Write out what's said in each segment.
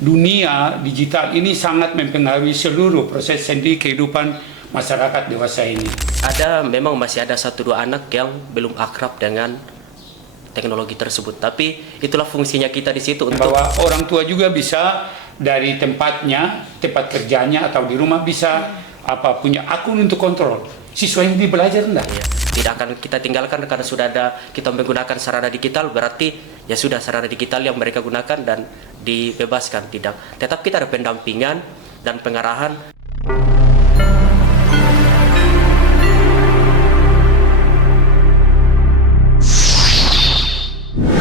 dunia digital ini sangat mempengaruhi seluruh proses sendi kehidupan masyarakat dewasa ini. Memang masih ada 1-2 anak yang belum akrab dengan teknologi tersebut, tapi itulah fungsinya kita di situ untuk bahwa orang tua juga bisa dari tempatnya, tempat kerjanya atau di rumah bisa punya akun untuk kontrol siswa yang belajar enggak. Ya, tidak akan kita tinggalkan karena sudah ada kita menggunakan sarana digital, berarti ya sudah sarana digital yang mereka gunakan dan dibebaskan. Tetap kita ada pendampingan dan pengarahan.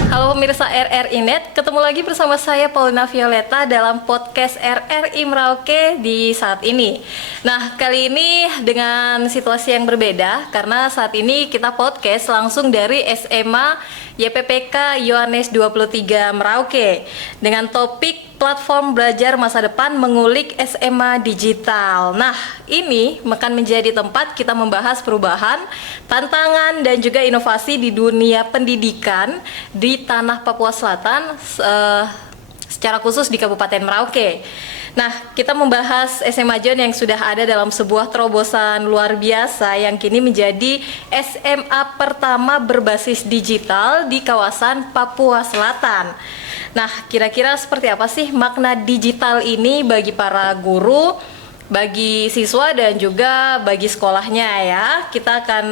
Halo pemirsa RRI Net, ketemu lagi bersama saya Paulina Violeta dalam podcast RRI Merauke di saat ini. Nah, kali ini dengan situasi yang berbeda karena saat ini kita podcast langsung dari SMA YPPK Yohanes 23 Merauke dengan topik platform belajar masa depan mengulik SMA digital. Nah, ini akan menjadi tempat kita membahas perubahan, tantangan dan juga inovasi di dunia pendidikan di tanah Papua Selatan, secara khusus di Kabupaten Merauke. Nah, kita membahas SMA John yang sudah ada dalam sebuah terobosan luar biasa yang kini menjadi SMA pertama berbasis digital di kawasan Papua Selatan. Nah, kira-kira seperti apa sih makna digital ini bagi para guru, bagi siswa dan juga bagi sekolahnya ya? Kita akan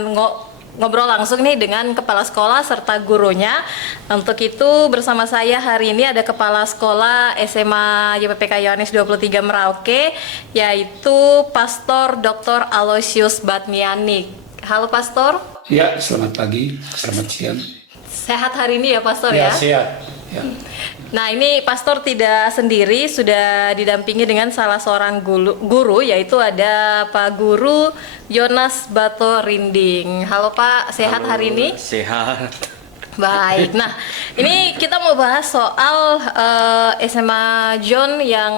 ngobrol langsung nih dengan kepala sekolah serta gurunya. Untuk itu bersama saya hari ini ada kepala sekolah SMA YPPK Yohanes 23 Merauke, yaitu Pastor Dr. Aloysius Batmianik. Halo Pastor. Ya, selamat pagi, selamat siang. Sehat hari ini ya Pastor Ya, ya? sehat. Ya. Nah, ini Pastor tidak sendiri, sudah didampingi dengan salah seorang guru, yaitu ada Pak Guru Yonas Batorinding. Halo Pak, sehat hari ini? Sehat. Baik, nah ini kita mau bahas soal SMA John yang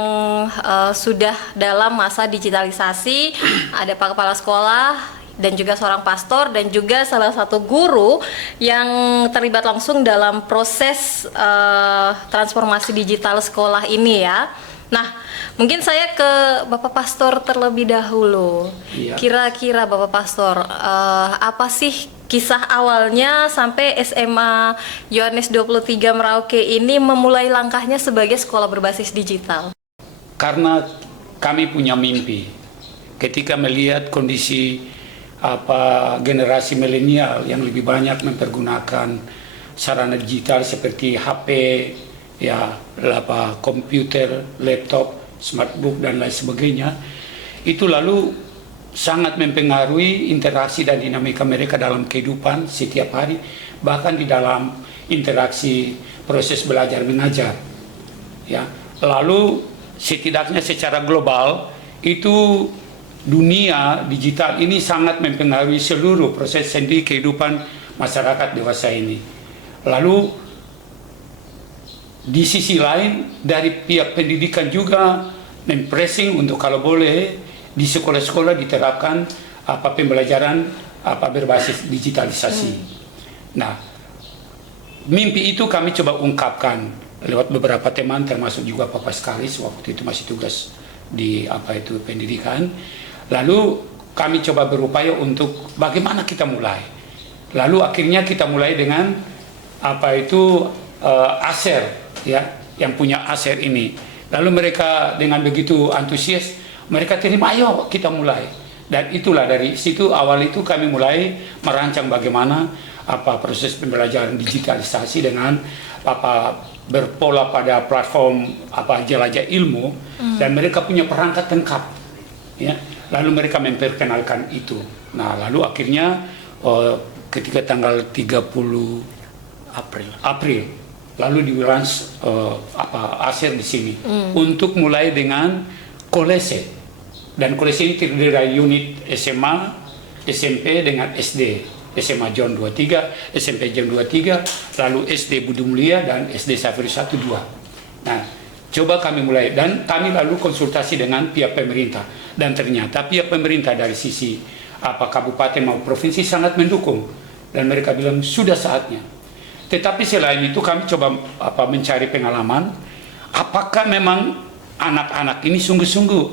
sudah dalam masa digitalisasi. Ada Pak Kepala Sekolah dan juga seorang pastor dan juga salah satu guru yang terlibat langsung dalam proses transformasi digital sekolah ini ya. Nah, mungkin saya ke Bapak Pastor terlebih dahulu. Iya. Kira-kira Bapak Pastor, apa sih kisah awalnya sampai SMA Yohanes 23 Merauke ini memulai langkahnya sebagai sekolah berbasis digital? Karena kami punya mimpi ketika melihat kondisi generasi milenial yang lebih banyak mempergunakan sarana digital seperti HP, ya, komputer, laptop, smartbook dan lain sebagainya. Itu lalu sangat mempengaruhi interaksi dan dinamika mereka dalam kehidupan setiap hari, bahkan di dalam interaksi proses belajar mengajar. Ya, lalu setidaknya secara global itu dunia digital ini sangat mempengaruhi seluruh proses sendi kehidupan masyarakat dewasa ini. Lalu di sisi lain dari pihak pendidikan juga mempressing untuk kalau boleh di sekolah-sekolah diterapkan pembelajaran berbasis digitalisasi. Nah, mimpi itu kami coba ungkapkan lewat beberapa teman termasuk juga Papa Skaris waktu itu masih tugas di pendidikan. Lalu kami coba berupaya untuk bagaimana kita mulai. Lalu akhirnya kita mulai dengan Acer ya, yang punya Acer ini. Lalu mereka dengan begitu antusias, mereka terima, ayo kita mulai. Dan itulah dari situ awal itu kami mulai merancang bagaimana proses pembelajaran digitalisasi dengan berpola pada platform jelajah ilmu dan mereka punya perangkat lengkap ya. Lalu mereka memperkenalkan itu. Nah, lalu akhirnya ketika tanggal 30 April lalu di-launch Acer di sini untuk mulai dengan kolese. Dan kolese ini terdiri dari unit SMA, SMP dengan SD. SMA John 23, SMP John 23, lalu SD Budi Mulia dan SD Safari 1 2. Nah, coba kami mulai dan kami lalu konsultasi dengan pihak pemerintah dan ternyata pihak pemerintah dari sisi kabupaten maupun provinsi sangat mendukung dan mereka bilang sudah saatnya. Tetapi selain itu kami coba mencari pengalaman apakah memang anak-anak ini sungguh-sungguh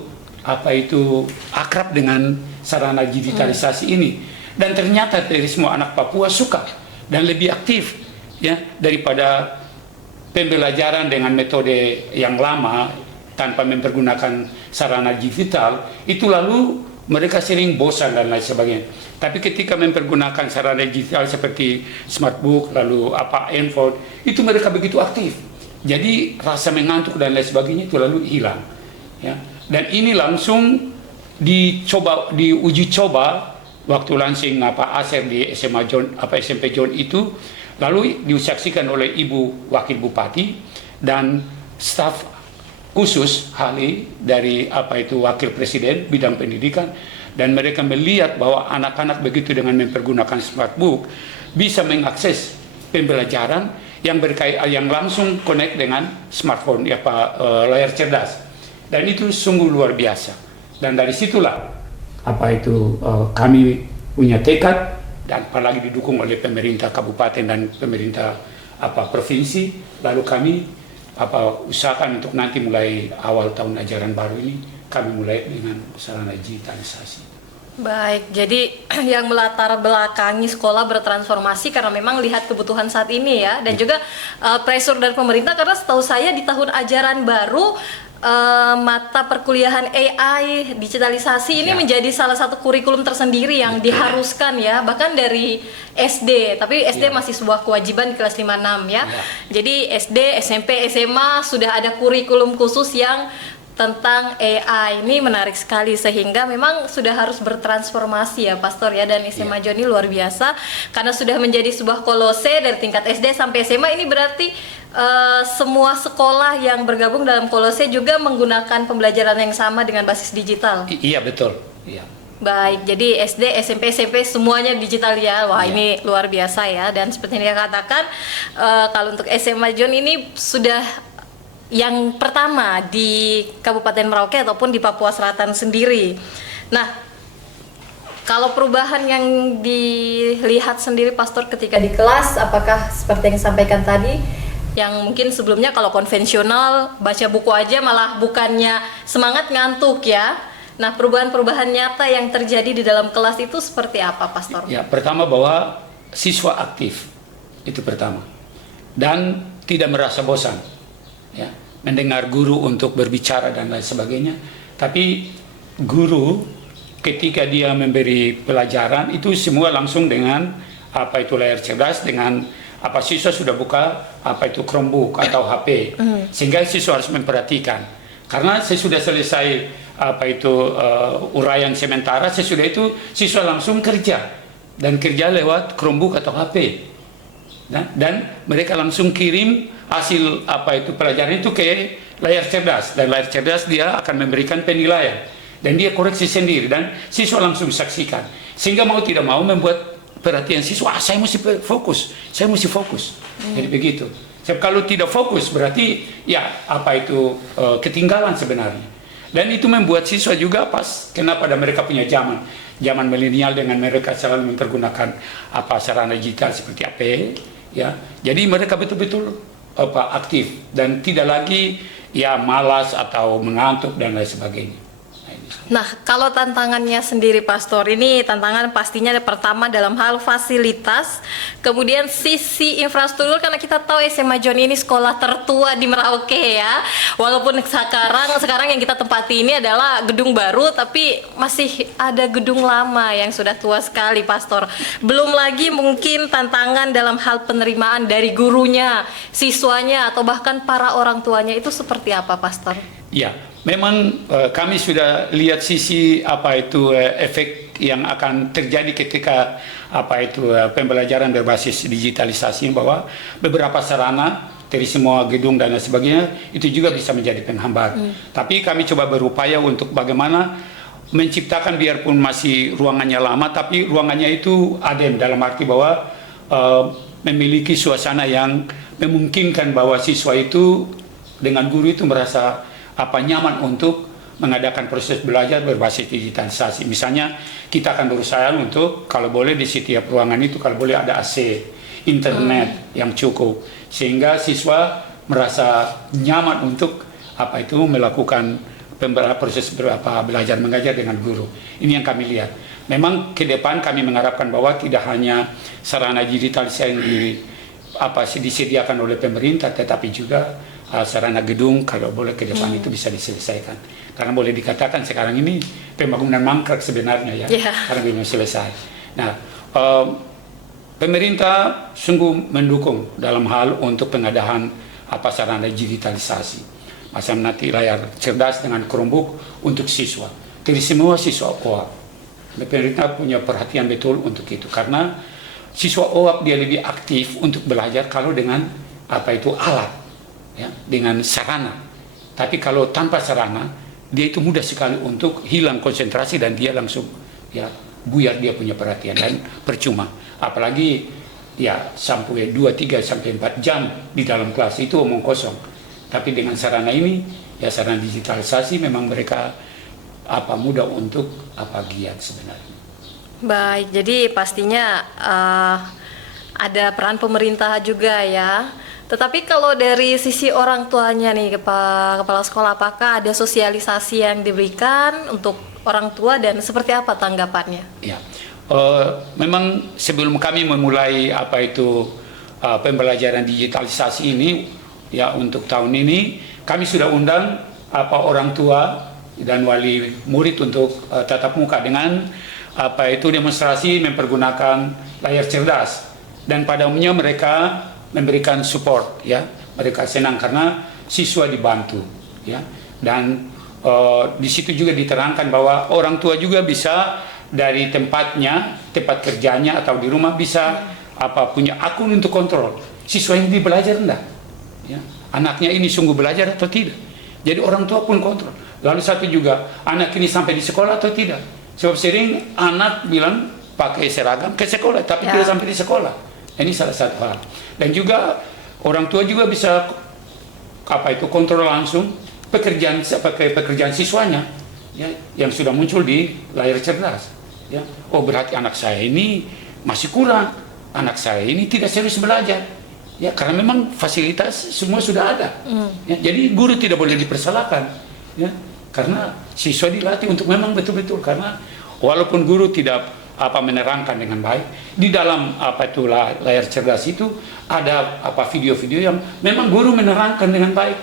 akrab dengan sarana digitalisasi ini. Dan ternyata dari semua anak Papua suka dan lebih aktif ya daripada pembelajaran dengan metode yang lama tanpa mempergunakan sarana digital. Itu lalu mereka sering bosan dan lain sebagainya. Tapi ketika mempergunakan sarana digital seperti smartbook lalu handphone, itu mereka begitu aktif. Jadi rasa mengantuk dan lain sebagainya itu lalu hilang ya. Dan ini langsung diuji coba waktu launching ASER di SMA John, SMP John itu, lalu disaksikan oleh Ibu Wakil Bupati dan staf khusus ahli dari Wakil Presiden bidang pendidikan, dan mereka melihat bahwa anak-anak begitu dengan mempergunakan smartbook bisa mengakses pembelajaran yang langsung connect dengan smartphone layar cerdas, dan itu sungguh luar biasa. Dan dari situlah kami punya tekad, dan apalagi didukung oleh pemerintah kabupaten dan pemerintah provinsi, lalu kami usahakan untuk nanti mulai awal tahun ajaran baru ini kami mulai dengan sarana digitalisasi. Baik, jadi yang melatar belakangi sekolah bertransformasi karena memang lihat kebutuhan saat ini ya, dan juga pressure dari pemerintah, karena setahu saya di tahun ajaran baru mata perkuliahan AI digitalisasi ini menjadi salah satu kurikulum tersendiri yang diharuskan ya, bahkan dari SD, tapi SD masih sebuah kewajiban di kelas 5-6 ya. Jadi SD, SMP, SMA sudah ada kurikulum khusus yang tentang AI. Ini menarik sekali, sehingga memang sudah harus bertransformasi ya Pastor ya, dan SMA Joni luar biasa karena sudah menjadi sebuah kolose dari tingkat SD sampai SMA. Ini berarti semua sekolah yang bergabung dalam kolose juga menggunakan pembelajaran yang sama dengan basis digital. Iya betul. Iya. Baik, jadi SD, SMP, SMP semuanya digital ya. Wah ini luar biasa ya. Dan seperti yang dia katakan, kalau untuk SMA John ini sudah yang pertama di Kabupaten Merauke ataupun di Papua Selatan sendiri. Nah, kalau perubahan yang dilihat sendiri Pastor ketika di kelas, apakah seperti yang disampaikan tadi, yang mungkin sebelumnya kalau konvensional baca buku aja malah bukannya semangat, ngantuk ya. Nah, perubahan-perubahan nyata yang terjadi di dalam kelas itu seperti apa Pastor? Ya, pertama bahwa siswa aktif, itu pertama, dan tidak merasa bosan ya, mendengar guru untuk berbicara dan lain sebagainya. Tapi guru ketika dia memberi pelajaran itu semua langsung dengan layar cerdas, dengan siswa sudah buka Chromebook atau HP, sehingga siswa harus memperhatikan. Karena sesudah selesai uraian sementara, sesudah itu siswa langsung kerja, dan kerja lewat Chromebook atau HP. Dan mereka langsung kirim hasil pelajaran itu ke layar cerdas, dan layar cerdas dia akan memberikan penilaian dan dia koreksi sendiri, dan siswa langsung saksikan, sehingga mau tidak mau membuat perhatian siswa, saya mesti fokus. Jadi begitu. Kalau tidak fokus berarti ketinggalan sebenarnya, dan itu membuat siswa juga kenapa mereka punya zaman milenial dengan mereka selalu mempergunakan sarana digital seperti HP ya. Jadi mereka betul-betul aktif dan tidak lagi malas atau mengantuk dan lain sebagainya. Nah, kalau tantangannya sendiri Pastor, ini tantangan pastinya pertama dalam hal fasilitas, kemudian sisi infrastruktur, karena kita tahu SMA John ini sekolah tertua di Merauke ya. Walaupun sekarang yang kita tempati ini adalah gedung baru, tapi masih ada gedung lama yang sudah tua sekali Pastor. Belum lagi mungkin tantangan dalam hal penerimaan dari gurunya, siswanya, atau bahkan para orang tuanya, itu seperti apa Pastor? Ya, memang kami sudah lihat sisi efek yang akan terjadi ketika pembelajaran berbasis digitalisasi, bahwa beberapa sarana dari semua gedung dan lain sebagainya itu juga bisa menjadi penghambat. Tapi kami coba berupaya untuk bagaimana menciptakan, biarpun masih ruangannya lama, tapi ruangannya itu adem, dalam arti bahwa memiliki suasana yang memungkinkan bahwa siswa itu dengan guru itu merasa nyaman untuk mengadakan proses belajar berbasis digitalisasi. Misalnya kita akan berusaha untuk kalau boleh di setiap ruangan itu kalau boleh ada AC, internet yang cukup, sehingga siswa merasa nyaman untuk melakukan proses belajar mengajar dengan guru. Ini yang kami lihat. Memang ke depan kami mengharapkan bahwa tidak hanya sarana digitalisasi yang disediakan oleh pemerintah, tetapi juga sarana gedung kalau boleh ke depan itu bisa diselesaikan. Karena boleh dikatakan sekarang ini pembangunan mangkrak sebenarnya ya, karena belum selesai. Nah, pemerintah sungguh mendukung dalam hal untuk pengadaan sarana digitalisasi. Macam nanti layar cerdas dengan Chromebook untuk siswa. Jadi semua siswa OAP. Pemerintah punya perhatian betul untuk itu karena siswa OAP dia lebih aktif untuk belajar kalau dengan alat, ya, dengan sarana. Tapi kalau tanpa sarana, dia itu mudah sekali untuk hilang konsentrasi dan dia langsung ya buyar dia punya perhatian dan percuma. Apalagi ya sampai 2, 3 sampai 4 jam di dalam kelas itu omong kosong. Tapi dengan sarana ini, ya sarana digitalisasi memang mereka mudah untuk giat sebenarnya. Baik, jadi pastinya ada peran pemerintah juga ya. Tetapi kalau dari sisi orang tuanya nih, kepala sekolah, apakah ada sosialisasi yang diberikan untuk orang tua dan seperti apa tanggapannya? Ya, memang sebelum kami memulai pembelajaran digitalisasi ini, ya untuk tahun ini kami sudah undang orang tua dan wali murid untuk tatap muka dengan demonstrasi mempergunakan layar cerdas, dan pada umumnya mereka memberikan support, ya mereka senang karena siswa dibantu, ya, dan di situ juga diterangkan bahwa orang tua juga bisa dari tempat kerjanya atau di rumah bisa punya akun untuk kontrol siswa ini belajar enggak, ya, anaknya ini sungguh belajar atau tidak. Jadi orang tua pun kontrol. Lalu satu juga, anak ini sampai di sekolah atau tidak. Sebab sering anak bilang pakai seragam ke sekolah, tapi tidak sampai di sekolah. Ini salah satu hal. Dan juga orang tua juga bisa kontrol langsung pekerjaan siswanya, ya, yang sudah muncul di layar cerdas. Ya. Oh berarti anak saya ini masih kurang, anak saya ini tidak serius belajar. Ya karena memang fasilitas semua sudah ada. Ya, jadi guru tidak boleh dipersalahkan. Ya, karena siswa dilatih untuk memang betul-betul, karena walaupun guru tidak menerangkan dengan baik, di dalam layar cerdas itu ada video-video yang memang guru menerangkan dengan baik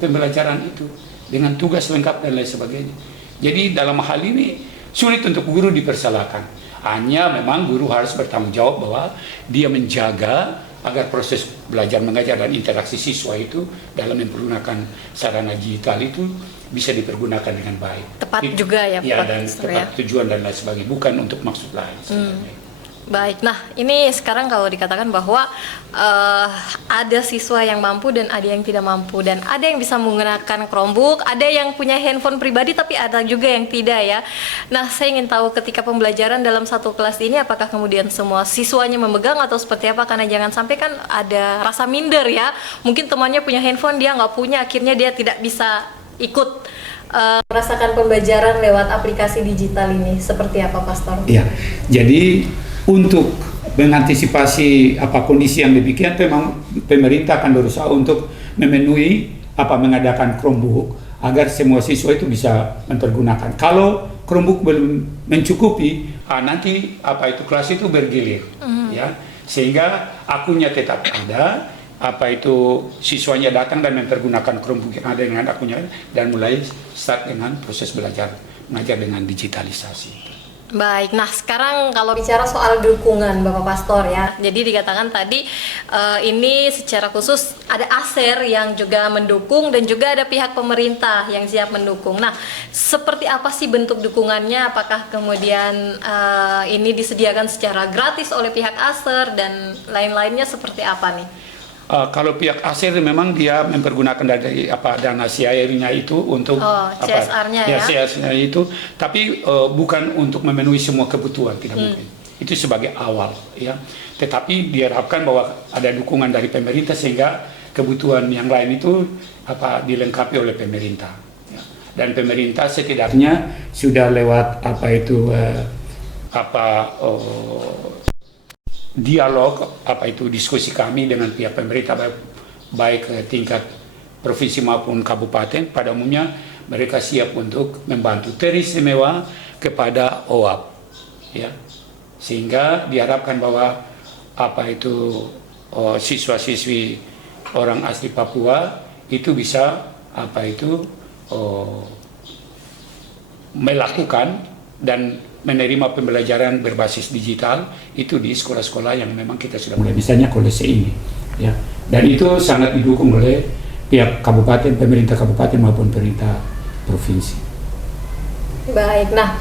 pembelajaran itu dengan tugas lengkap dan lain sebagainya. Jadi dalam hal ini sulit untuk guru dipersalahkan. Hanya memang guru harus bertanggung jawab bahwa dia menjaga agar proses belajar mengajar dan interaksi siswa itu dalam menggunakan sarana digital itu bisa dipergunakan dengan baik. Tepat juga ya, Pak. Dan tepat tujuan dan lain sebagainya, bukan untuk maksud lain sebenarnya. Baik, nah ini sekarang kalau dikatakan bahwa ada siswa yang mampu dan ada yang tidak mampu, dan ada yang bisa menggunakan Chromebook, ada yang punya handphone pribadi, tapi ada juga yang tidak ya. Nah saya ingin tahu ketika pembelajaran dalam satu kelas ini, apakah kemudian semua siswanya memegang atau seperti apa? Karena jangan sampai kan ada rasa minder ya, mungkin temannya punya handphone, dia nggak punya, akhirnya dia tidak bisa ikut merasakan pembelajaran lewat aplikasi digital ini. Seperti apa, Pastor? Ya, jadi untuk mengantisipasi kondisi yang demikian, memang pemerintah akan berusaha untuk memenuhi mengadakan Chromebook agar semua siswa itu bisa mempergunakan. Kalau Chromebook belum mencukupi, nanti kelas itu bergilir, ya, sehingga akunnya tetap ada, siswanya datang dan mempergunakan Chromebook yang ada dengan akunnya dan mulai start dengan proses belajar mengajar dengan digitalisasi. Baik, nah sekarang kalau bicara soal dukungan Bapak Pastor ya, jadi dikatakan tadi ini secara khusus ada ASER yang juga mendukung dan juga ada pihak pemerintah yang siap mendukung. Nah, seperti apa sih bentuk dukungannya? Apakah kemudian ini disediakan secara gratis oleh pihak ASER dan lain-lainnya seperti apa nih? Kalau pihak ASER memang dia mempergunakan dari dana CSR-nya itu untuk CSR-nya ya. CSR-nya itu, tapi bukan untuk memenuhi semua kebutuhan, tidak mungkin. Itu sebagai awal, ya. Tetapi diharapkan bahwa ada dukungan dari pemerintah sehingga kebutuhan yang lain itu dilengkapi oleh pemerintah. Ya. Dan pemerintah setidaknya sudah lewat dialog diskusi kami dengan pihak pemerintah baik tingkat provinsi maupun kabupaten, pada umumnya mereka siap untuk membantu, teristimewa kepada OAP, ya. Sehingga diharapkan bahwa siswa-siswi orang asli Papua itu bisa melakukan dan menerima pembelajaran berbasis digital itu di sekolah-sekolah yang memang kita sudah mulai, misalnya kolese ini, ya. Dan itu sangat didukung oleh pihak kabupaten, pemerintah kabupaten maupun pemerintah provinsi. Baik, nah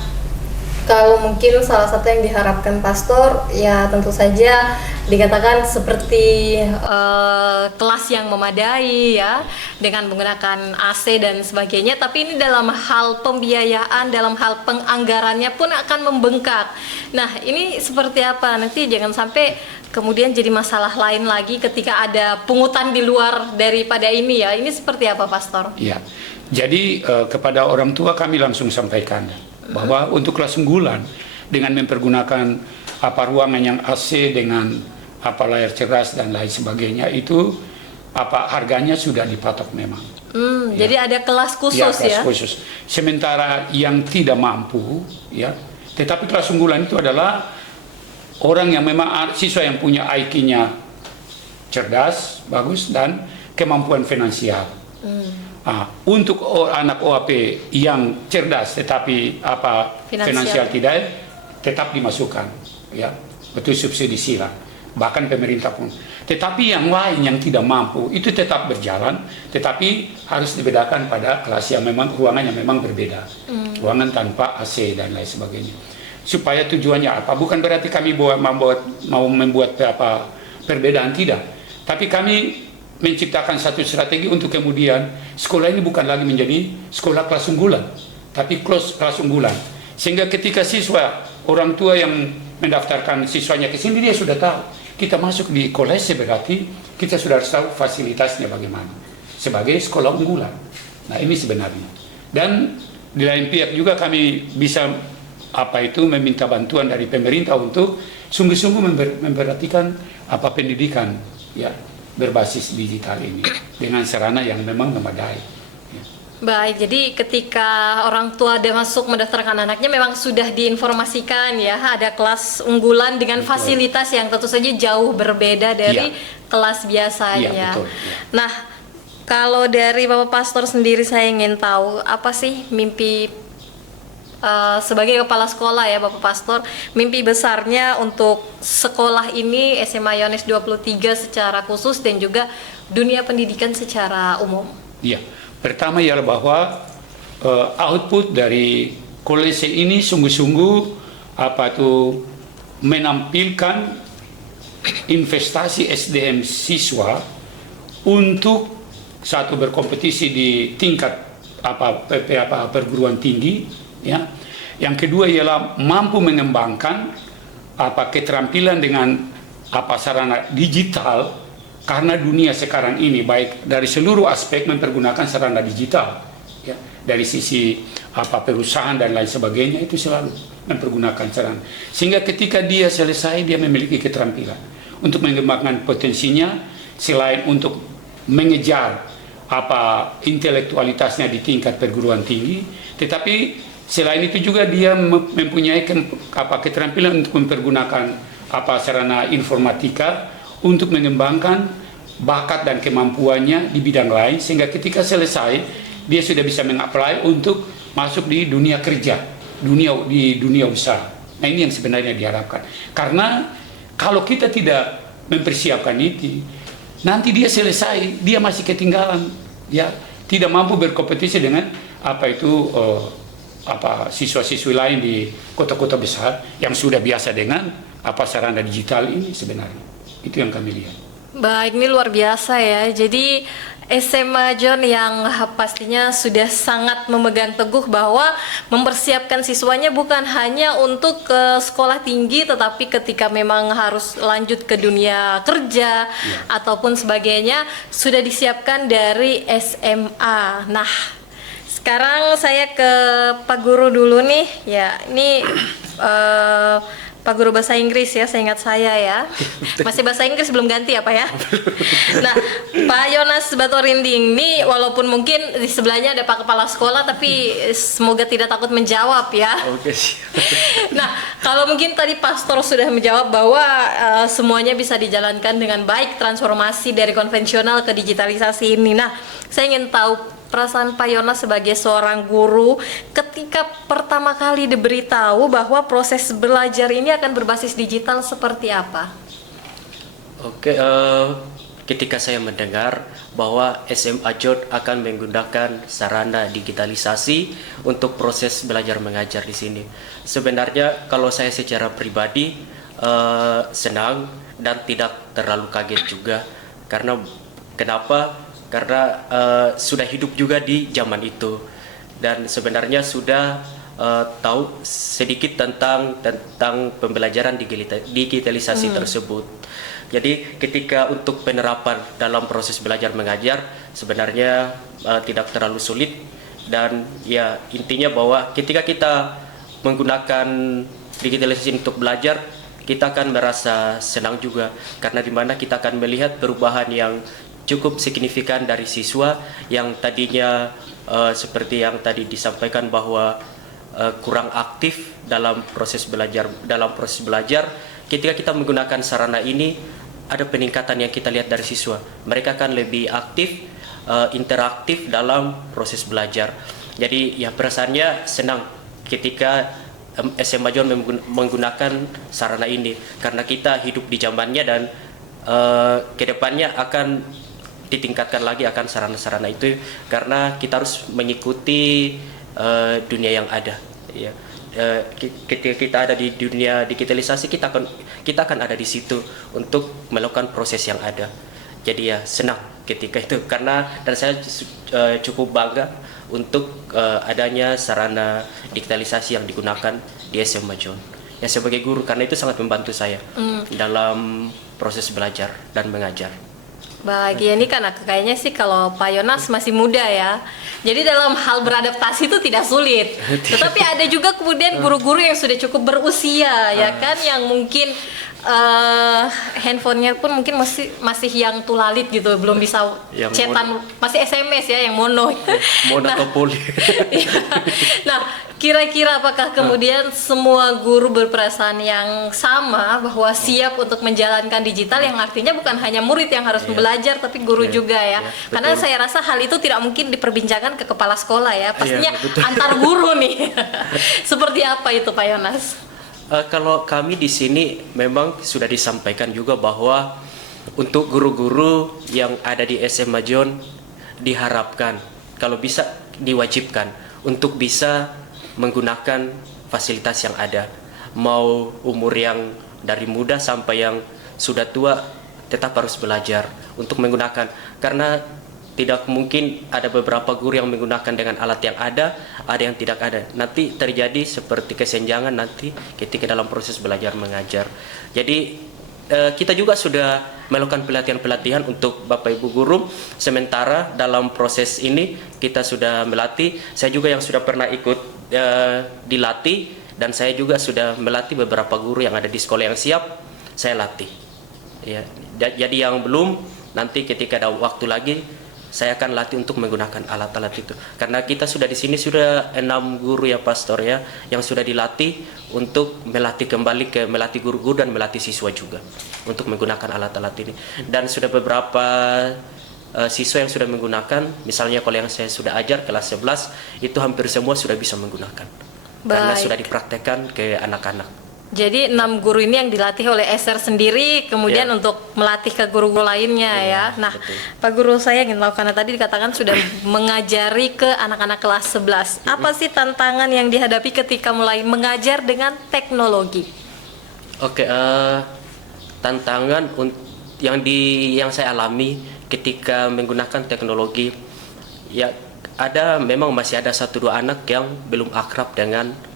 kalau mungkin salah satu yang diharapkan Pastor, ya tentu saja dikatakan seperti kelas yang memadai ya, dengan menggunakan AC dan sebagainya, tapi ini dalam hal pembiayaan, dalam hal penganggarannya pun akan membengkak. Nah ini seperti apa? Nanti jangan sampai kemudian jadi masalah lain lagi ketika ada pungutan di luar daripada ini ya. Ini seperti apa Pastor? Ya, jadi kepada orang tua kami langsung sampaikan bahwa untuk kelas unggulan dengan mempergunakan ruangan yang AC dengan layar cerdas dan lain sebagainya itu harganya sudah dipatok memang. Ya. Jadi ada kelas khusus ya. Kelas khusus. Sementara yang tidak mampu ya, tetapi kelas unggulan itu adalah orang yang memang siswa yang punya IQ-nya cerdas, bagus dan kemampuan finansial. Untuk anak OAP yang cerdas tetapi finansial tidak, tetap dimasukkan, ya, betul subsidi silang, bahkan pemerintah pun. Tetapi yang lain yang tidak mampu itu tetap berjalan, tetapi harus dibedakan pada kelas yang memang ruangan yang memang berbeda, ruangan tanpa AC dan lain sebagainya. Supaya tujuannya apa? Bukan berarti kami mau membuat perbedaan, tidak, tapi kami menciptakan satu strategi untuk kemudian sekolah ini bukan lagi menjadi sekolah kelas unggulan, tapi kelas unggulan. Sehingga ketika siswa, orang tua yang mendaftarkan siswanya ke sini, dia sudah tahu kita masuk di kolese, berarti kita sudah harus tahu fasilitasnya bagaimana sebagai sekolah unggulan. Nah ini sebenarnya. Dan di lain pihak juga kami bisa meminta bantuan dari pemerintah untuk sungguh-sungguh memperhatikan pendidikan ya berbasis digital ini dengan sarana yang memang memadai. Ya. Baik, jadi ketika orang tua ada masuk mendaftarkan anaknya memang sudah diinformasikan ya, ada kelas unggulan dengan betul. Fasilitas yang tentu saja jauh berbeda dari kelas biasanya. Ya, betul. Ya. Nah, kalau dari Bapak Pastor sendiri saya ingin tahu apa sih mimpi sebagai kepala sekolah ya Bapak Pastor, mimpi besarnya untuk sekolah ini SMA Yohanes 23 secara khusus dan juga dunia pendidikan secara umum. Iya, pertama ialah bahwa output dari kolese ini sungguh-sungguh menampilkan investasi SDM siswa untuk satu berkompetisi di tingkat perguruan tinggi. Ya. Yang kedua ialah mampu mengembangkan keterampilan dengan sarana digital, karena dunia sekarang ini baik dari seluruh aspek mempergunakan sarana digital, ya. Dari sisi perusahaan dan lain sebagainya itu selalu mempergunakan sarana, sehingga ketika dia selesai dia memiliki keterampilan untuk mengembangkan potensinya selain untuk mengejar intelektualitasnya di tingkat perguruan tinggi, tetapi selain itu juga dia mempunyai keterampilan untuk mempergunakan sarana informatika untuk mengembangkan bakat dan kemampuannya di bidang lain, sehingga ketika selesai dia sudah bisa mengapply untuk masuk di dunia kerja, di dunia usaha. Nah ini yang sebenarnya diharapkan, karena kalau kita tidak mempersiapkan itu, nanti dia selesai dia masih ketinggalan, ya, tidak mampu berkompetisi dengan siswa-siswi lain di kota-kota besar yang sudah biasa dengan sarana digital ini. Sebenarnya itu yang kami lihat. Baik, ini luar biasa ya. Jadi SMA John yang pastinya sudah sangat memegang teguh bahwa mempersiapkan siswanya bukan hanya untuk ke sekolah tinggi, tetapi ketika memang harus lanjut ke dunia kerja ataupun sebagainya sudah disiapkan dari SMA. Nah, sekarang saya ke Pak Guru dulu nih, ya. Ini Pak Guru Bahasa Inggris ya, seingat saya ya. Masih Bahasa Inggris belum ganti ya Pak ya? Nah, Pak Yonas Batorinding ini walaupun mungkin di sebelahnya ada Pak Kepala Sekolah, tapi semoga tidak takut menjawab ya. Oke sih. Nah, kalau mungkin tadi Pastor sudah menjawab bahwa semuanya bisa dijalankan dengan baik, transformasi dari konvensional ke digitalisasi ini. Nah, saya ingin tahu perasaan Pak Yonas sebagai seorang guru ketika pertama kali diberitahu bahwa proses belajar ini akan berbasis digital seperti apa? Oke, ketika saya mendengar bahwa SMA Jod akan menggunakan sarana digitalisasi untuk proses belajar mengajar di sini. Sebenarnya kalau saya secara pribadi senang dan tidak terlalu kaget juga. Kenapa? Karena sudah hidup juga di zaman itu dan sebenarnya sudah tahu sedikit tentang pembelajaran digitalisasi tersebut. Jadi ketika untuk penerapan dalam proses belajar mengajar sebenarnya tidak terlalu sulit, dan ya intinya bahwa ketika kita menggunakan digitalisasi untuk belajar, kita akan merasa senang juga karena di mana kita akan melihat perubahan yang cukup signifikan dari siswa yang tadinya seperti yang tadi disampaikan bahwa kurang aktif dalam proses belajar. Ketika kita menggunakan sarana ini, ada peningkatan yang kita lihat dari siswa. Mereka akan lebih aktif, interaktif dalam proses belajar. Jadi ya perasaannya senang ketika SMA John menggunakan sarana ini karena kita hidup di zamannya dan kedepannya akan ditingkatkan lagi akan sarana-sarana itu karena kita harus mengikuti dunia yang ada ya. Ketika kita ada di dunia digitalisasi, kita akan ada di situ untuk melakukan proses yang ada. Jadi ya senang ketika itu karena dan saya cukup bangga untuk adanya sarana digitalisasi yang digunakan di SMA John ya sebagai guru, karena itu sangat membantu saya dalam proses belajar dan mengajar. Bagi ini kan kayaknya sih kalau Pak Yonas masih muda ya, jadi dalam hal beradaptasi itu tidak sulit. Tetapi ada juga kemudian guru-guru yang sudah cukup berusia ya kan, yang mungkin handphonenya pun mungkin masih yang tulalit gitu, belum bisa yang chatan, masih SMS ya, yang mono. Atau poli. Nah, kira-kira apakah kemudian semua guru berperasaan yang sama bahwa siap untuk menjalankan digital, yang artinya bukan hanya murid yang harus belajar tapi guru juga ya? Karena saya rasa hal itu tidak mungkin diperbincangkan ke kepala sekolah ya, pastinya antar guru nih. Seperti apa itu Pak Yonas? Kalau kami di sini memang sudah disampaikan juga bahwa untuk guru-guru yang ada di SMA John diharapkan kalau bisa diwajibkan untuk bisa menggunakan fasilitas yang ada, mau umur yang dari muda sampai yang sudah tua tetap harus belajar untuk menggunakan, karena tidak mungkin ada beberapa guru yang menggunakan dengan alat yang ada yang tidak ada. Nanti terjadi seperti kesenjangan nanti ketika dalam proses belajar mengajar. Jadi kita juga sudah melakukan pelatihan-pelatihan untuk Bapak Ibu guru. Sementara dalam proses ini kita sudah melatih. Saya juga yang sudah pernah ikut dilatih, dan saya juga sudah melatih beberapa guru yang ada di sekolah yang siap. Saya latih. Ya, jadi yang belum, nanti ketika ada waktu lagi saya akan latih untuk menggunakan alat-alat itu. Karena kita sudah di sini sudah 6 guru ya Pastor ya, yang sudah dilatih untuk melatih kembali melatih guru-guru dan melatih siswa juga untuk menggunakan alat-alat ini. Dan sudah beberapa siswa yang sudah menggunakan, misalnya kalau yang saya sudah ajar kelas 11 itu hampir semua sudah bisa menggunakan. Karena sudah dipraktekkan ke anak-anak. Jadi 6 guru ini yang dilatih oleh SR sendiri, kemudian untuk melatih ke guru-guru lainnya ya. Nah, betul. Pak Guru, saya ingin tahu, karena tadi dikatakan sudah mengajari ke anak-anak kelas 11. Apa sih tantangan yang dihadapi ketika mulai mengajar dengan teknologi? Oke, tantangan yang saya alami ketika menggunakan teknologi, ya memang masih ada 1-2 anak yang belum akrab dengan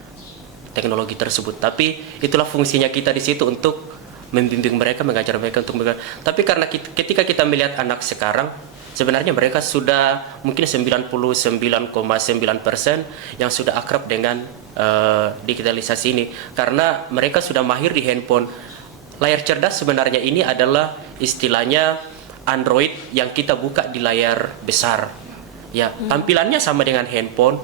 teknologi tersebut, tapi itulah fungsinya kita di situ untuk membimbing mereka, mengajar mereka untuk mereka. Tapi karena ketika kita melihat anak sekarang, sebenarnya mereka sudah mungkin 99,9% yang sudah akrab dengan digitalisasi ini, karena mereka sudah mahir di handphone. Layar cerdas sebenarnya ini adalah istilahnya Android yang kita buka di layar besar. Ya, tampilannya sama dengan handphone.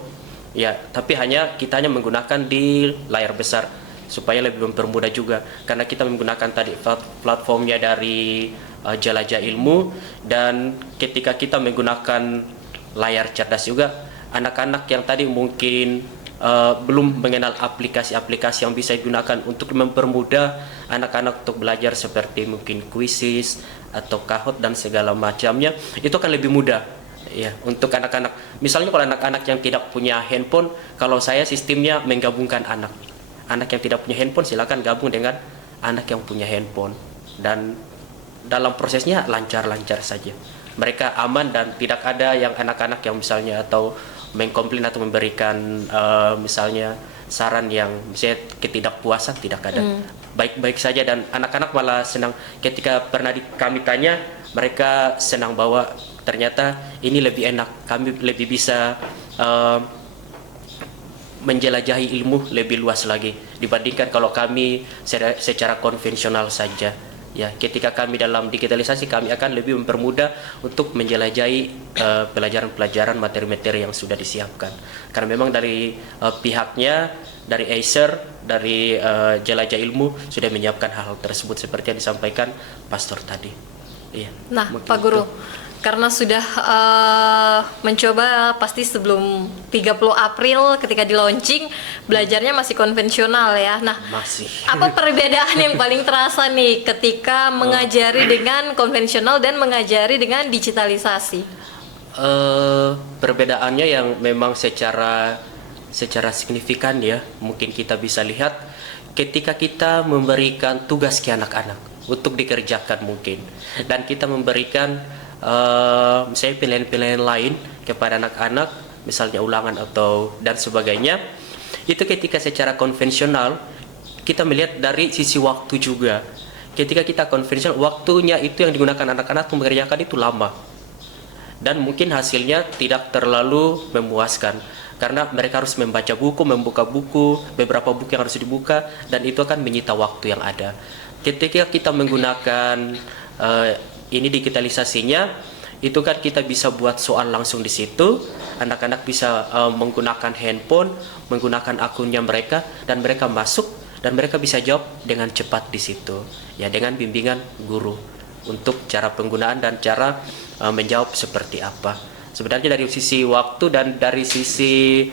Ya, tapi kita hanya menggunakan di layar besar supaya lebih mempermudah juga, karena kita menggunakan tadi platformnya dari Jelajah Ilmu. Dan ketika kita menggunakan layar cerdas juga, anak-anak yang tadi mungkin belum mengenal aplikasi-aplikasi yang bisa digunakan untuk mempermudah anak-anak untuk belajar, seperti mungkin Quizzes atau Kahoot dan segala macamnya, itu akan lebih mudah ya untuk anak-anak. Misalnya kalau anak-anak yang tidak punya handphone, kalau saya sistemnya menggabungkan anak yang tidak punya handphone, silakan gabung dengan anak yang punya handphone, dan dalam prosesnya lancar-lancar saja. Mereka aman dan tidak ada yang anak-anak yang misalnya atau mengkomplain atau memberikan misalnya saran yang misalnya ketidakpuasan, tidak ada. Baik-baik saja, dan anak-anak malah senang ketika pernah kami tanya, mereka senang bahwa ternyata ini lebih enak, kami lebih bisa menjelajahi ilmu lebih luas lagi dibandingkan kalau kami secara konvensional saja. Ya, ketika kami dalam digitalisasi, kami akan lebih mempermudah untuk menjelajahi pelajaran-pelajaran materi-materi yang sudah disiapkan. Karena memang dari pihaknya, dari Acer, dari Jelajah Ilmu sudah menyiapkan hal-hal tersebut seperti yang disampaikan Pastor tadi. Iya. Nah, Pak Guru, karena sudah mencoba, pasti sebelum 30 April ketika di launching belajarnya masih konvensional ya. Nah, masih. Apa perbedaan yang paling terasa nih ketika mengajari dengan konvensional dan mengajari dengan digitalisasi? Perbedaannya yang memang secara signifikan ya, mungkin kita bisa lihat ketika kita memberikan tugas ke anak-anak untuk dikerjakan mungkin, dan kita memberikan misalnya pilihan-pilihan lain kepada anak-anak, misalnya ulangan atau dan sebagainya. Itu ketika secara konvensional kita melihat dari sisi waktu juga. Ketika kita konvensional, waktunya itu yang digunakan anak-anak untuk mengerjakan itu lama, dan mungkin hasilnya tidak terlalu memuaskan karena mereka harus membaca buku, membuka buku, beberapa buku yang harus dibuka, dan itu akan menyita waktu yang ada. Ketika kita menggunakan ini digitalisasinya, itu kan kita bisa buat soal langsung di situ. Anak-anak bisa menggunakan handphone, menggunakan akunnya mereka, dan mereka masuk dan mereka bisa jawab dengan cepat di situ. Ya, dengan bimbingan guru untuk cara penggunaan dan cara menjawab seperti apa. Sebenarnya dari sisi waktu dan dari sisi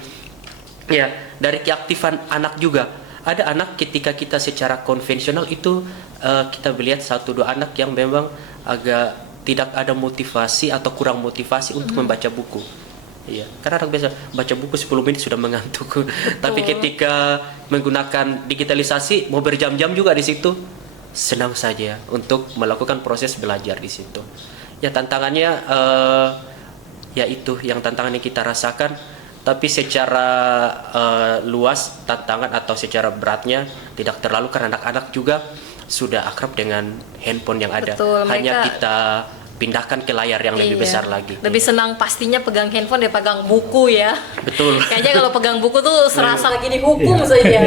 dari keaktifan anak juga. Ada anak ketika kita secara konvensional itu kita melihat 1-2 anak yang memang agak tidak ada motivasi atau kurang motivasi untuk membaca buku. Iya, karena anak biasa baca buku 10 menit sudah mengantuk. Tapi ketika menggunakan digitalisasi mau berjam-jam juga di situ, senang saja untuk melakukan proses belajar di situ. Ya, tantangannya ya itu yang tantangan yang kita rasakan. Tapi secara luas tantangan atau secara beratnya tidak terlalu, karena anak-anak juga sudah akrab dengan handphone yang ada. Betul, hanya kita pindahkan ke layar yang lebih besar lagi. Lebih senang pastinya pegang handphone daripada pegang buku ya. Betul. Kayaknya kalau pegang buku tuh serasa lagi dihukum saja.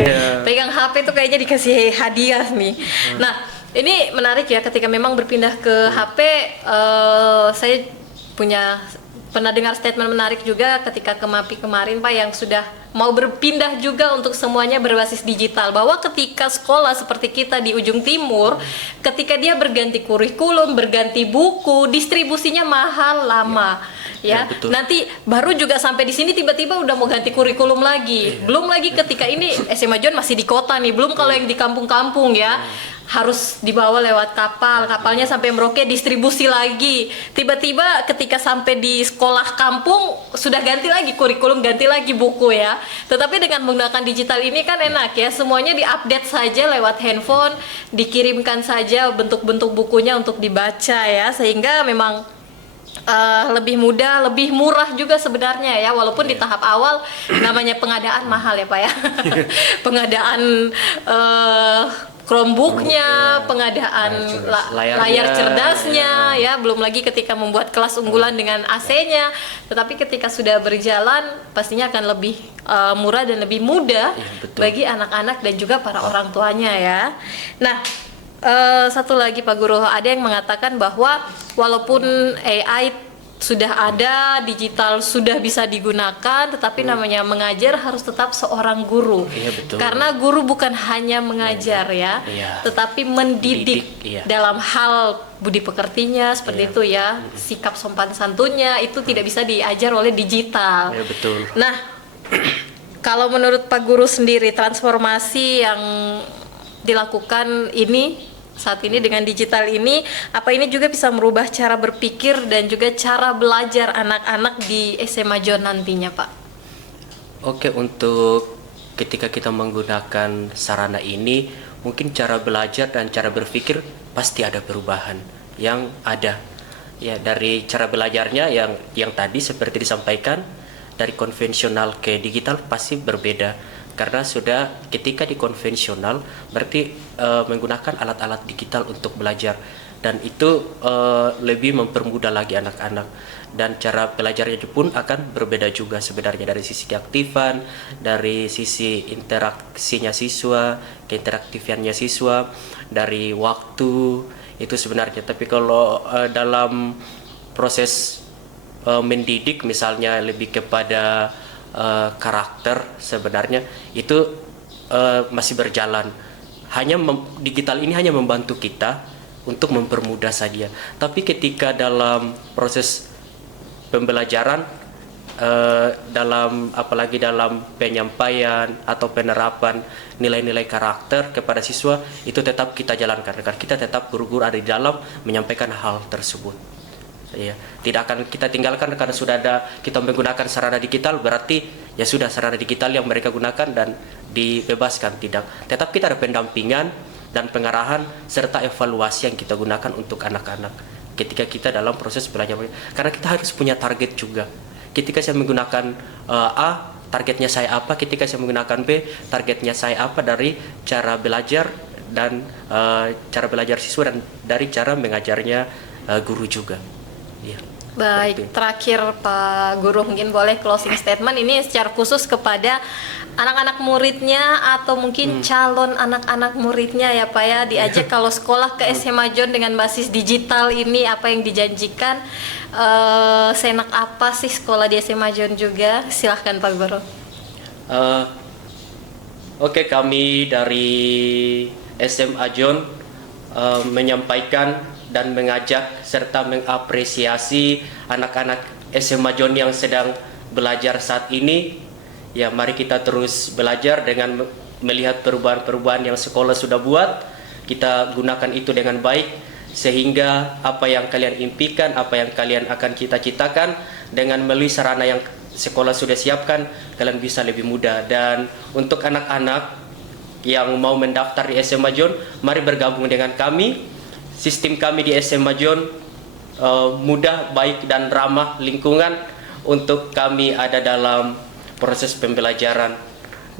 Pegang HP tuh kayaknya dikasih hadiah nih. Nah, ini menarik ya, ketika memang berpindah ke HP, saya pernah dengar statement menarik juga ketika ke MAPI kemarin Pak, yang sudah mau berpindah juga untuk semuanya berbasis digital, bahwa ketika sekolah seperti kita di ujung timur, ketika dia berganti kurikulum, berganti buku, distribusinya mahal, lama. Ya, nanti baru juga sampai di sini tiba-tiba udah mau ganti kurikulum lagi. Belum lagi ketika ini SMA John masih di kota nih, belum kalau yang di kampung-kampung ya. Harus dibawa lewat kapalnya sampai Merauke, distribusi lagi. Tiba-tiba ketika sampai di sekolah kampung sudah ganti lagi kurikulum, ganti lagi buku ya. Tetapi dengan menggunakan digital ini kan enak ya, semuanya diupdate saja lewat handphone, dikirimkan saja bentuk-bentuk bukunya untuk dibaca ya, sehingga memang lebih mudah, lebih murah juga sebenarnya ya, walaupun di tahap awal namanya pengadaan mahal ya Pak ya. Pengadaan Chromebooknya, pengadaan layar cerdasnya, ya belum lagi ketika membuat kelas unggulan dengan AC-nya. Tetapi ketika sudah berjalan, pastinya akan lebih murah dan lebih mudah bagi anak-anak dan juga para orang tuanya ya. Nah, satu lagi Pak Guru, ada yang mengatakan bahwa walaupun AI sudah ada, digital sudah bisa digunakan, tetapi namanya mengajar harus tetap seorang guru. Iya, betul. Karena guru bukan hanya mengajar ya, tetapi mendidik dalam hal budi pekertinya seperti itu ya, sikap sopan santunnya itu tidak bisa diajar oleh digital. Iya, betul. Nah, kalau menurut Pak Guru sendiri, transformasi yang dilakukan ini saat ini dengan digital ini, apa ini juga bisa merubah cara berpikir dan juga cara belajar anak-anak di SMA John nantinya, Pak? Oke, untuk ketika kita menggunakan sarana ini, mungkin cara belajar dan cara berpikir pasti ada perubahan yang ada. Ya, dari cara belajarnya yang tadi seperti disampaikan, dari konvensional ke digital pasti berbeda. Karena sudah ketika di konvensional berarti menggunakan alat-alat digital untuk belajar, dan itu lebih mempermudah lagi anak-anak, dan cara belajarnya pun akan berbeda juga sebenarnya dari sisi keaktifan, dari sisi interaksinya siswa, keinteraktifannya siswa, dari waktu itu sebenarnya. Tapi kalau dalam proses mendidik misalnya lebih kepada karakter, sebenarnya itu masih berjalan. Digital ini hanya membantu kita untuk mempermudah saja. Tapi ketika dalam proses pembelajaran, apalagi dalam penyampaian atau penerapan nilai-nilai karakter kepada siswa, itu tetap kita jalankan. Karena kita tetap guru-guru ada di dalam menyampaikan hal tersebut. Ya, tidak akan kita tinggalkan karena sudah ada kita menggunakan sarana digital, berarti ya sudah sarana digital yang mereka gunakan dan dibebaskan, tidak. Tetap kita ada pendampingan dan pengarahan serta evaluasi yang kita gunakan untuk anak-anak ketika kita dalam proses belajar. Karena kita harus punya target juga. Ketika saya menggunakan A, targetnya saya apa? Ketika saya menggunakan B, targetnya saya apa dari cara belajar dan cara belajar siswa dan dari cara mengajarnya guru juga. Ya, baik, terakhir Pak Guru mungkin boleh closing statement ini secara khusus kepada anak-anak muridnya atau mungkin calon anak-anak muridnya ya Pak ya, diajak kalau sekolah ke SMA John dengan basis digital ini, apa yang dijanjikan, seenak apa sih sekolah di SMA John juga? Silahkan Pak Guru. Oke, kami dari SMA John menyampaikan dan mengajak serta mengapresiasi anak-anak SMA John yang sedang belajar saat ini. Ya, mari kita terus belajar dengan melihat perubahan-perubahan yang sekolah sudah buat. Kita gunakan itu dengan baik sehingga apa yang kalian impikan, apa yang kalian akan cita-citakan dengan melalui sarana yang sekolah sudah siapkan, kalian bisa lebih mudah. Dan untuk anak-anak yang mau mendaftar di SMA John, mari bergabung dengan kami. Sistem kami di SMA John mudah, baik dan ramah lingkungan untuk kami ada dalam proses pembelajaran.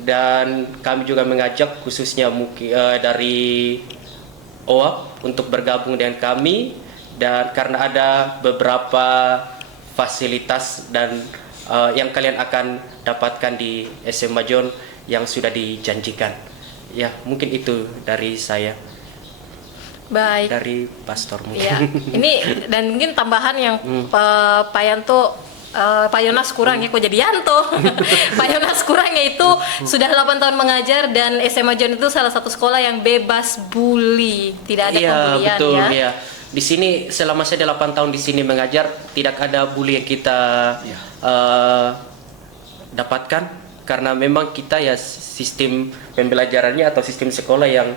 Dan kami juga mengajak khususnya dari OAP untuk bergabung dengan kami, dan karena ada beberapa fasilitas dan yang kalian akan dapatkan di SMA John yang sudah dijanjikan. Ya, mungkin itu dari saya. Baik. Dari pastor mungkin. Ya, ini dan mungkin tambahan yang Pak Yanto, Pak Yonas kurang ya, kok jadi Yanto. Pak Yonas kurang, yaitu sudah 8 tahun mengajar dan SMA John itu salah satu sekolah yang bebas bully, tidak ada pembulian betul, ya. Ya. Di sini selama saya 8 tahun di sini mengajar, tidak ada bully yang kita dapatkan, karena memang kita ya sistem pembelajarannya atau sistem sekolah yang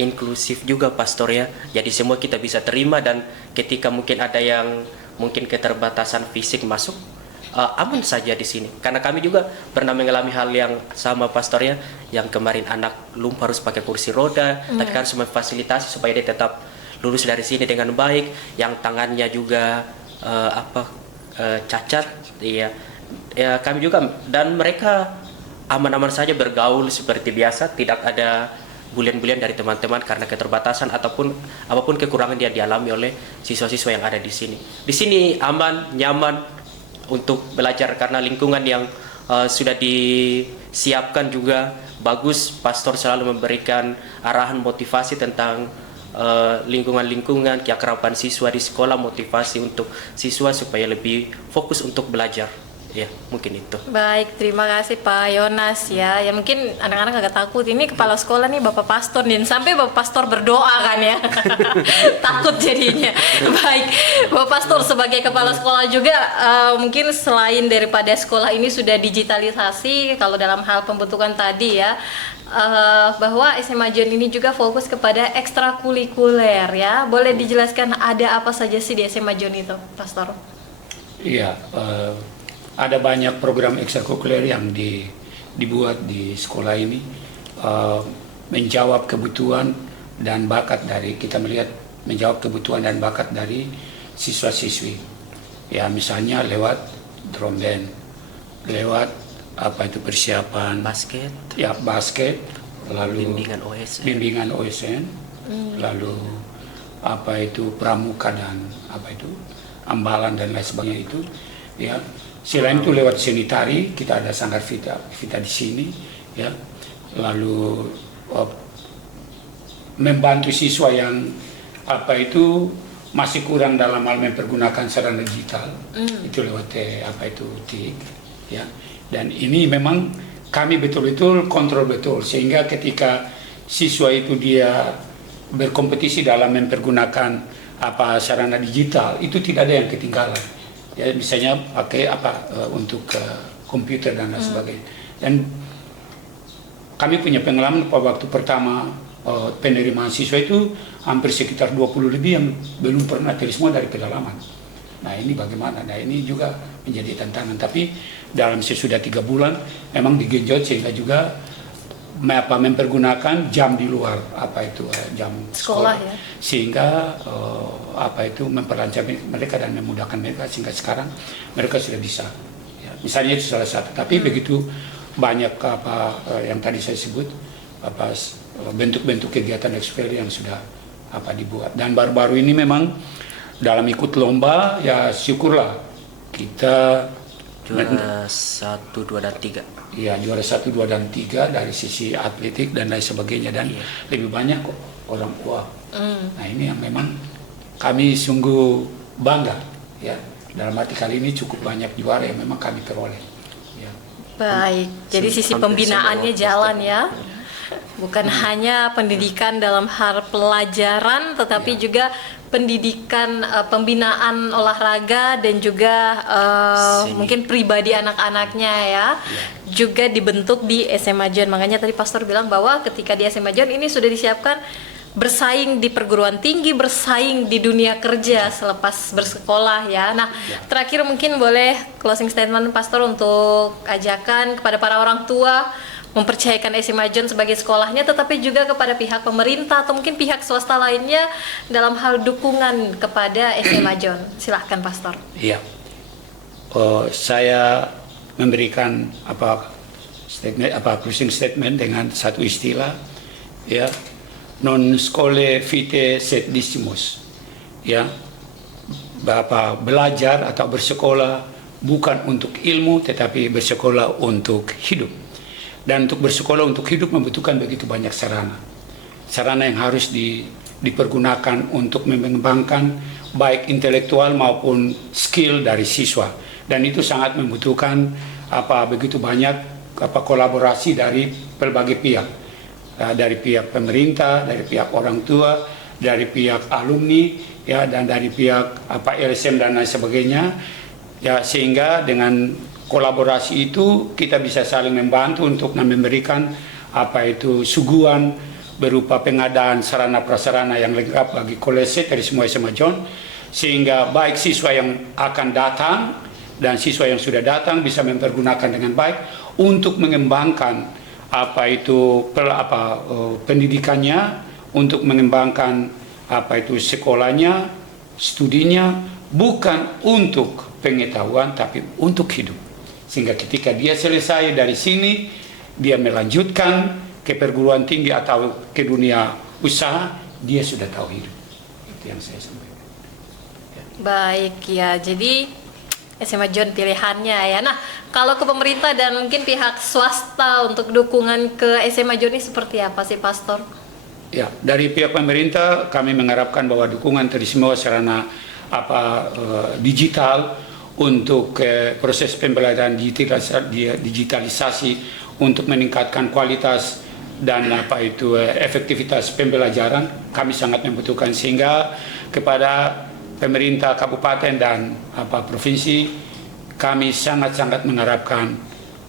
inklusif juga pastor ya. Jadi semua kita bisa terima, dan ketika mungkin ada yang mungkin keterbatasan fisik masuk, aman saja di sini. Karena kami juga pernah mengalami hal yang sama pastor ya, yang kemarin anak lumpuh harus pakai kursi roda, tapi kan harus memfasilitasi supaya dia tetap lulus dari sini dengan baik. Yang tangannya juga cacat, ya kami juga, dan mereka aman-aman saja bergaul seperti biasa, tidak ada bulian-bulian dari teman-teman karena keterbatasan ataupun apapun kekurangan yang dialami oleh siswa-siswa yang ada di sini. Di sini aman, nyaman untuk belajar karena lingkungan yang sudah disiapkan juga bagus. Pastor selalu memberikan arahan motivasi tentang lingkungan-lingkungan, keakraban siswa di sekolah, motivasi untuk siswa supaya lebih fokus untuk belajar. Ya, mungkin itu. Baik, terima kasih Pak Yonas ya. Ya mungkin anak-anak agak takut, ini kepala sekolah nih Bapak Pastor nih, sampai Bapak Pastor berdoa kan ya. Takut jadinya. Baik, Bapak Pastor sebagai kepala sekolah juga mungkin selain daripada sekolah ini sudah digitalisasi, kalau dalam hal pembentukan tadi ya, bahwa SMA John ini juga fokus kepada ekstrakurikuler ya. Boleh dijelaskan ada apa saja sih di SMA John itu, Pastor? Iya, ada banyak program ekstrakurikuler yang dibuat di sekolah ini, menjawab kebutuhan dan bakat dari, kita melihat menjawab kebutuhan dan bakat dari siswa-siswi. Ya, misalnya lewat drum band, lewat persiapan Basket, ya basket, lalu bimbingan OSN, lalu pramuka dan ambalan dan lain sebagainya itu ya. Selain itu lewat seni tari, kita ada sanggar vita di sini ya. Lalu membantu siswa yang masih kurang dalam hal mempergunakan sarana digital, itu lewat TIK ya. Dan ini memang kami betul-betul kontrol betul, sehingga ketika siswa itu dia berkompetisi dalam mempergunakan sarana digital, itu tidak ada yang ketinggalan. Ya, misalnya pakai untuk komputer dan lain sebagainya. Dan kami punya pengalaman pada waktu pertama penerimaan siswa itu hampir sekitar 20 lebih yang belum pernah semua dari pedalaman. Nah ini bagaimana? Nah ini juga menjadi tantangan. Tapi dalam sesudah 3 bulan memang digenjot sehingga juga mempergunakan jam di luar jam sekolah ya. Sehingga memperlancar mereka dan memudahkan mereka sehingga sekarang mereka sudah bisa ya. Misalnya itu salah satu, tapi begitu banyak yang tadi saya sebut bentuk-bentuk kegiatan ekstrakurikuler yang sudah dibuat. Dan baru-baru ini memang dalam ikut lomba ya, syukurlah kita juara 1, 2, dan 3. Iya, juara 1, 2, dan 3 dari sisi atletik dan lain sebagainya, dan lebih banyak kok orang tua. Nah ini yang memang kami sungguh bangga ya. Dalam arti kali ini cukup banyak juara yang memang kami peroleh. Ya. Baik, jadi sisi pembinaannya jalan ya. Bukan hanya pendidikan dalam hal pelajaran, tetapi juga pendidikan, pembinaan olahraga dan juga mungkin pribadi anak-anaknya ya, juga dibentuk di SMA John. Makanya tadi Pastor bilang bahwa ketika di SMA John ini sudah disiapkan bersaing di perguruan tinggi, bersaing di dunia kerja selepas bersekolah ya. Nah, terakhir mungkin boleh closing statement Pastor untuk ajakan kepada para orang tua mempercayakan SMA John sebagai sekolahnya, tetapi juga kepada pihak pemerintah atau mungkin pihak swasta lainnya dalam hal dukungan kepada SMA John. Silahkan Pastor. Iya, saya memberikan closing statement dengan satu istilah ya, non scholae vitae sed discimus ya, belajar atau bersekolah bukan untuk ilmu tetapi bersekolah untuk hidup. Dan untuk bersekolah untuk hidup membutuhkan begitu banyak sarana yang harus dipergunakan untuk mengembangkan baik intelektual maupun skill dari siswa. Dan itu sangat membutuhkan begitu banyak kolaborasi dari berbagai pihak, dari pihak pemerintah, dari pihak orang tua, dari pihak alumni ya, dan dari pihak LSM dan lain sebagainya ya, sehingga dengan kolaborasi itu kita bisa saling membantu untuk memberikan suguhan berupa pengadaan sarana prasarana yang lengkap bagi kolese dari semua SMA John, sehingga baik siswa yang akan datang dan siswa yang sudah datang bisa mempergunakan dengan baik untuk mengembangkan pendidikannya, untuk mengembangkan sekolahnya, studinya, bukan untuk pengetahuan tapi untuk hidup. Sehingga ketika dia selesai dari sini, dia melanjutkan ke perguruan tinggi atau ke dunia usaha, dia sudah tahu hidup. Itu yang saya sampaikan. Baik ya, jadi SMA John pilihannya ya. Nah, kalau ke pemerintah dan mungkin pihak swasta untuk dukungan ke SMA John ini seperti apa sih, Pastor? Ya, dari pihak pemerintah kami mengharapkan bahwa dukungan dari semua sarana digital untuk proses pembelajaran digitalisasi untuk meningkatkan kualitas dan efektivitas pembelajaran kami sangat membutuhkan, sehingga kepada pemerintah kabupaten dan provinsi kami sangat-sangat mengharapkan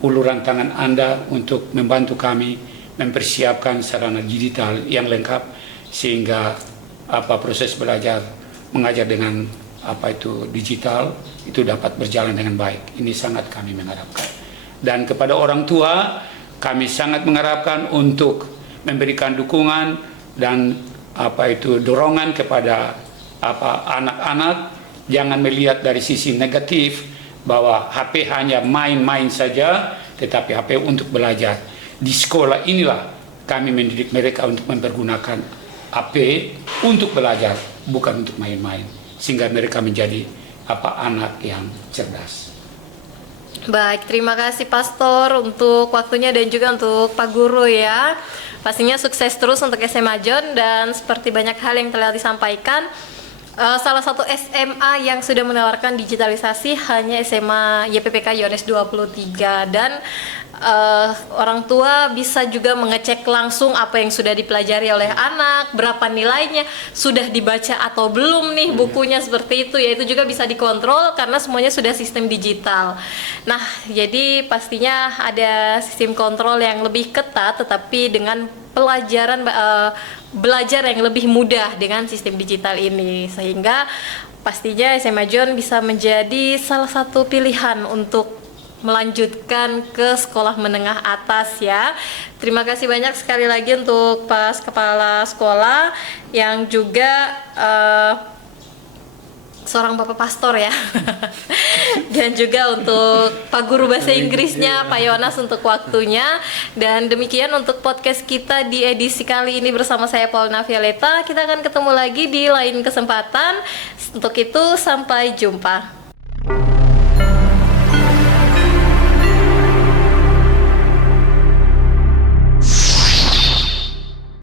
uluran tangan Anda untuk membantu kami mempersiapkan sarana digital yang lengkap sehingga proses belajar mengajar dengan digital itu dapat berjalan dengan baik. Ini sangat kami mengharapkan. Dan kepada orang tua kami sangat mengharapkan untuk memberikan dukungan dan dorongan kepada anak-anak, jangan melihat dari sisi negatif bahwa HP hanya main-main saja, tetapi HP untuk belajar. Di sekolah inilah kami mendidik mereka untuk mempergunakan HP untuk belajar, bukan untuk main-main, sehingga mereka menjadi anak yang cerdas. Baik, terima kasih Pastor untuk waktunya dan juga untuk Pak Guru ya. Pastinya sukses terus untuk SMA John, dan seperti banyak hal yang telah disampaikan, salah satu SMA yang sudah menawarkan digitalisasi hanya SMA YPPK Yohanes 23, dan orang tua bisa juga mengecek langsung apa yang sudah dipelajari oleh anak, berapa nilainya, sudah dibaca atau belum nih bukunya, seperti itu ya. Itu juga bisa dikontrol karena semuanya sudah sistem digital. Nah, jadi pastinya ada sistem kontrol yang lebih ketat, tetapi dengan pelajaran belajar yang lebih mudah dengan sistem digital ini, sehingga pastinya SMA John bisa menjadi salah satu pilihan untuk melanjutkan ke sekolah menengah atas ya. Terima kasih banyak sekali lagi untuk Pak Kepala Sekolah yang juga seorang Bapak Pastor ya. Dan juga untuk Pak Guru Bahasa Inggrisnya, Pak Yonas, untuk waktunya. Dan demikian untuk podcast kita di edisi kali ini bersama saya Paulina Violeta. Kita akan ketemu lagi di lain kesempatan. Untuk itu sampai jumpa.